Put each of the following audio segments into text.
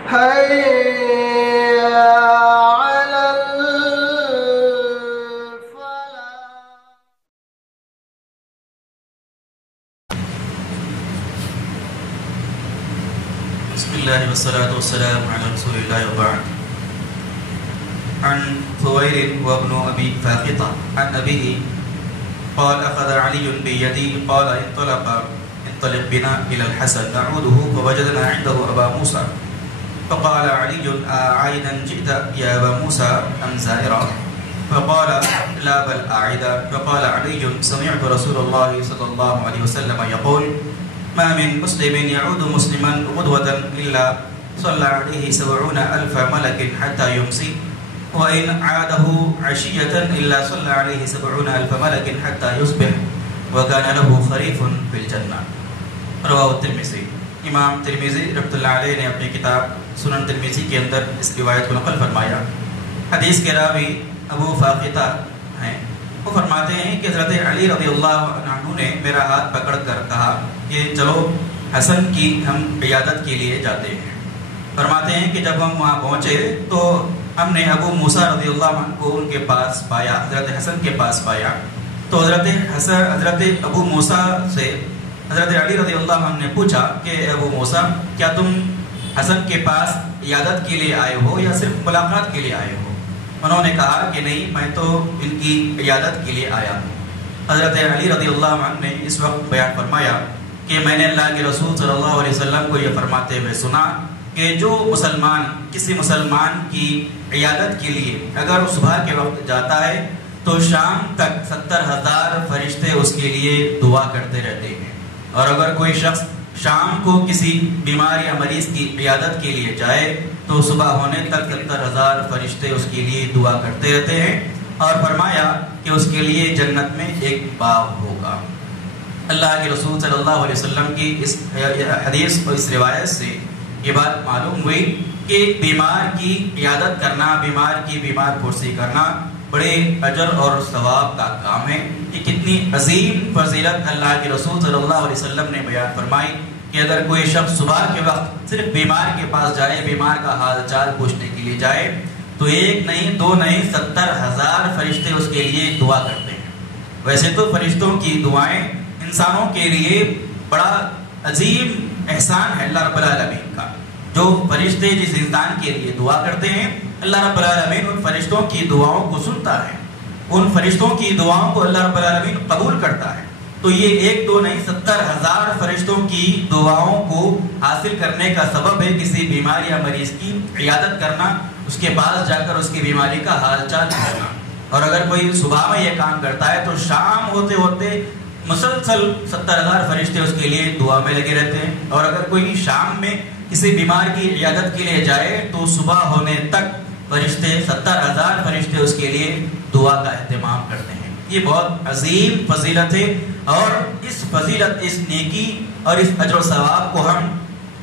حي على الفلاح. بسم الله والصلاة والسلام على رسول الله وبعد. عن ثوير وابن أبي فاقطة عن أبيه قال أخذ علي بيدي قال انطلق بنا إلى الحسن نعوده فوجدنا عنده أبا موسى فقال علي أعيدا جئت يا أبا موسى أم زائرا؟ فقال لا بل أعيدا. فقال علي سمعت رسول الله صلى الله عليه وسلم يقول ما من مسلم يعود مسلما غدوة إلا صلى عليه 70,000 ملك حتى يمسي وإن عاده عشية إلا صلى عليه 70,000 ملك حتى يصبح وكان له خريف في الجنة. رواه الترمذی. امام ترمذی رحمۃ اللہ علیہ نے اپنی کتاب سنن ترمذی کے اندر اس روایت کو نقل فرمایا. حدیث کے راوی ابو فاقطہ ہیں. وہ فرماتے ہیں کہ حضرت علی رضی اللہ عنہ نے میرا ہاتھ پکڑ کر کہا کہ چلو حسن کی ہم عیادت کے لیے جاتے ہیں. فرماتے ہیں کہ جب ہم وہاں پہنچے تو ہم نے ابو موسیٰ رضی اللہ عنہ کو ان کے پاس پایا, حضرت حسن کے پاس پایا. تو حضرت ابو موسیٰ سے حضرت علی رضی اللہ عنہ نے پوچھا کہ ابو موسیٰ کیا تم حسن کے پاس عیادت کے لیے آئے ہو یا صرف ملاقات کے لیے آئے ہو؟ انہوں نے کہا کہ نہیں, میں تو ان کی عیادت کے لیے آیا ہوں. حضرت علی رضی اللہ عنہ نے اس وقت بیان فرمایا کہ میں نے اللہ کے رسول صلی اللہ علیہ وسلم کو یہ فرماتے ہوئے سنا کہ جو مسلمان کسی مسلمان کی عیادت کے لیے اگر صبح کے وقت جاتا ہے تو شام تک 70,000 فرشتے اس کے لیے دعا کرتے رہتے ہیں, اور اگر کوئی شخص شام کو کسی بیمار یا مریض کی عیادت کے لیے جائے تو صبح ہونے تک 70,000 فرشتے اس کے لیے دعا کرتے رہتے ہیں. اور فرمایا کہ اس کے لیے جنت میں ایک باب ہوگا. اللہ کے رسول صلی اللہ علیہ وسلم کی اس حدیث اور اس روایت سے یہ بات معلوم ہوئی کہ بیمار کی عیادت کرنا, بیمار کی بیمار پرسی کرنا بڑے اجر اور ثواب کا کام ہے. یہ کتنی عظیم فضیلت اللہ کے رسول صلی اللہ علیہ وسلم نے بیان فرمائی کہ اگر کوئی شخص صبح کے وقت صرف بیمار کے پاس جائے, بیمار کا حال چال پوچھنے کے لیے جائے تو ایک نہیں دو نہیں 70,000 فرشتے اس کے لیے دعا کرتے ہیں. ویسے تو فرشتوں کی دعائیں انسانوں کے لیے بڑا عظیم احسان ہے اللہ رب العالمین کا. جو فرشتے جس انسان کے لیے دعا کرتے ہیں اللہ رب العالمین ان فرشتوں کی دعاؤں کو سنتا ہے, ان فرشتوں کی دعاؤں کو اللہ رب العالمین قبول کرتا ہے. تو یہ ایک دو نہیں 70,000 فرشتوں کی دعاؤں کو حاصل کرنے کا سبب ہے کسی بیمار یا مریض کی عیادت کرنا, اس کے پاس جا کر اس کی بیماری کا حال چال پوچھنا. اور اگر کوئی صبح میں یہ کام کرتا ہے تو شام ہوتے ہوتے مسلسل 70,000 فرشتے اس کے لیے دعا میں لگے رہتے ہیں. اور اگر کوئی شام میں کسی بیمار کی عیادت کے لیے جائے تو صبح ہونے تک فرشتے 70,000 فرشتے اس کے لیے دعا کا اہتمام کرتے ہیں. یہ بہت عظیم فضیلت ہے, اور اس فضیلت, اس نیکی اور اس اجر و ثواب کو ہم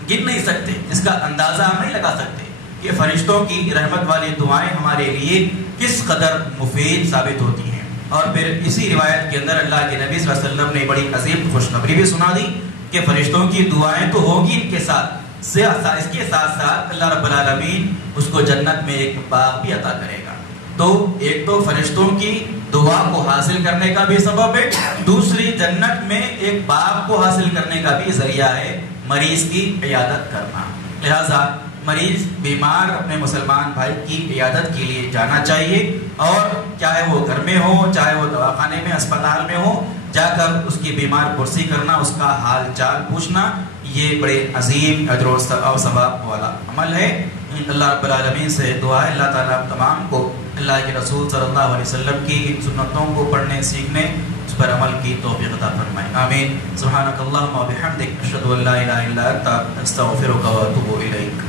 گن نہیں سکتے, اس کا اندازہ ہم نہیں لگا سکتے کہ فرشتوں کی رحمت والی دعائیں ہمارے لیے کس قدر مفید ثابت ہوتی ہیں. اور پھر اسی روایت کے اندر اللہ کے نبی صلی اللہ علیہ وسلم نے بڑی عظیم خوشخبری بھی سنا دی کہ فرشتوں کی دعائیں تو ہوگی ان کے ساتھ, اس کے ساتھ ساتھ اللہ رب العالمین اس کو جنت میں ایک باغ بھی عطا کرے گا. تو ایک تو فرشتوں کی دعا کو حاصل کرنے کا بھی سبب ہے, دوسری جنت میں ایک باغ کو حاصل کرنے کا بھی ذریعہ ہے مریض کی عیادت کرنا. لہذا مریض بیمار اپنے مسلمان بھائی کی عیادت کے لیے جانا چاہیے, اور چاہے وہ گھر میں ہو, چاہے وہ دواخانے میں, اسپتال میں ہو, جا کر اس کی بیمار پرسی کرنا, اس کا حال چال پوچھنا, یہ بڑے عظیم اجر و ثواب والا عمل ہے. اللہ رب العالمین سے دعا ہے اللہ تعالیٰ تمام کو اللہ کے رسول صلی اللہ علیہ وسلم کی ان سنتوں کو پڑھنے, سیکھنے, اس پر عمل کی توفیق عطا فرمائے. آمین. سبحانک اللہم و بحمدک اشہد ان لا الہ الا انت استغفرک و اتوب الیک.